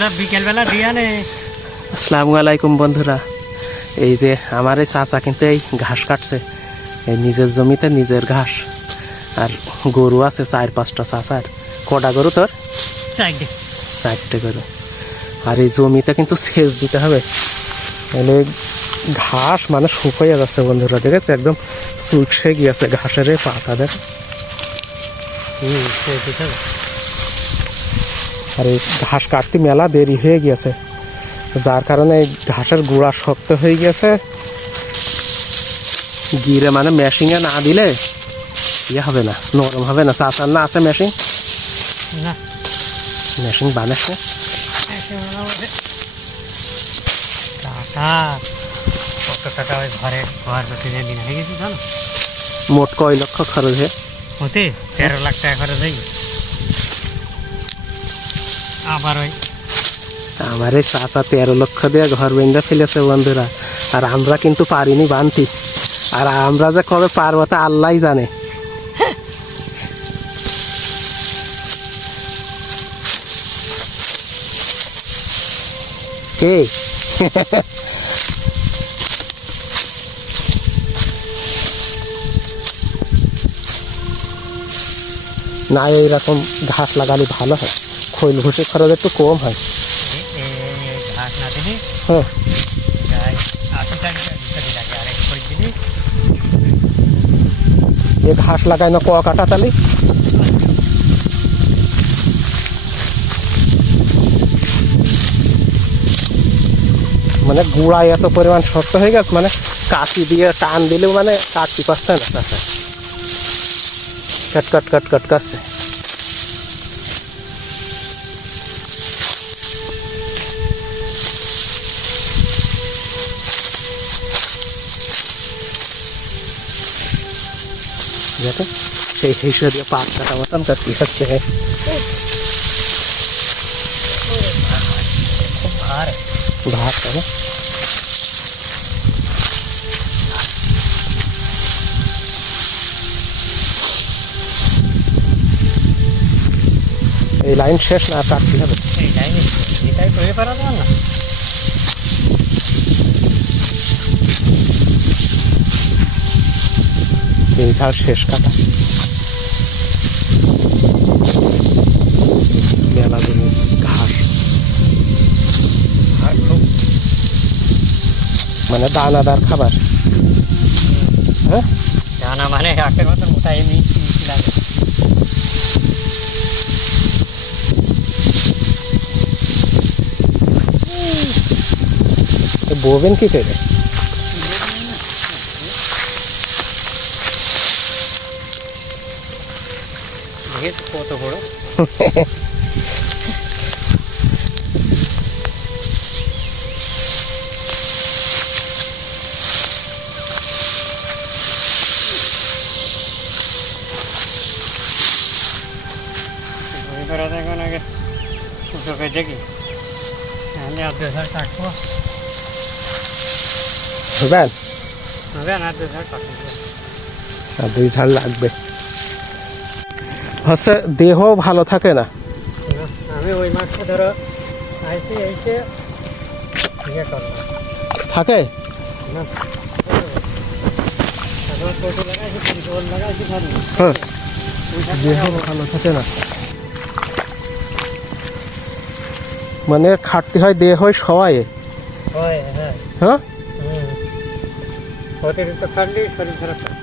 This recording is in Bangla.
তো বিকেলবেলা দিয়া নে আসসালামু আলাইকুম বন্ধুরা। এই যে আমার এই চাচা কিন্তু এই ঘাস কাটছে। এই নিজের জমিতে নিজের ঘাস। আর গরু আছে চার পাঁচটা চাচার। কটা গরু তোর? চারটে। গরু। আর এই জমিতে কিন্তু সেচ দিতে হবে। তাহলে ঘাস মানে শুকিয়ে যাচ্ছে বন্ধুরা দেখেছে? একদম চুটসে গিয়েছে ঘাসের পাতা দেখ হুম সেই দিতে হবে। আর এই ঘাস কাটতে মেলা দেরি হয়ে গিয়েছে। যার কারণে এই ঘাসের গুঁড়া শক্ত হয়ে গেছে গিরে মানে মেশিনে না দিলে ইয়ে হবে না নরম হবে না। চাচার না আছে মেশিন মেশিন বানাস না। গেছে জানো মোট কয় লক্ষ খরচ হয়ে? হতে তেরো লাখ টাকা খরচ হয়ে আবার ওই আমার চাচা তেরো লক্ষ দিয়ে ঘর বেঁধে ফেলেছে বন্ধুরা। আর আমরা কিন্তু পারিনি বানতি। আর আমরা যে কবে পারব তা আল্লাহ জানে। কে? না এইরকম ঘাস লাগালে ভালো হয়। খৈল ঘুষে খরচ একটু কম হয়। এই ঘাস না হ্যাঁ ঘাস লাগায় না কোয়া কাটা তালি মানে গুড়ায় এত পরিমাণ শক্ত হয়ে গেছে মানে কাটি দিয়ে টান দিলেও মানে কাটতে পারছে না। চাচা কট কট কট কট করছে দেখো সেই হিসেবে দিয়ে পাট কাটা মতন কাটতে হচ্ছে খুব ভার ভাত না এই লাইন শেষ না আর কাটতে হবে এই লাইনে এটাই করে পারা যায় না এই ঝাড় শেষ কাটা মেলা জমি ঘাস। আর মানে দানাদার খাবার। হ্যাঁ? জানা মানে আগের মতন মোটা এমনি মিষ্টি লাগে। তো বোবেন কি করে? হাজার কাটবো আর দুই ঝাড় লাগবে হচ্ছে দেহ ভালো থাকে না। আমি ওই মাছটা ধরো আইসে আইসে ইয়ে করলাম থাকে? হ্যাঁ। দেহ ভালো থাকে না। মানে খাটতে হয় দেহ হয় সবাই হয় হ্যাঁ। হ্যাঁ? অতিরিক্ত খাটলে শরীর খারাপ হয়।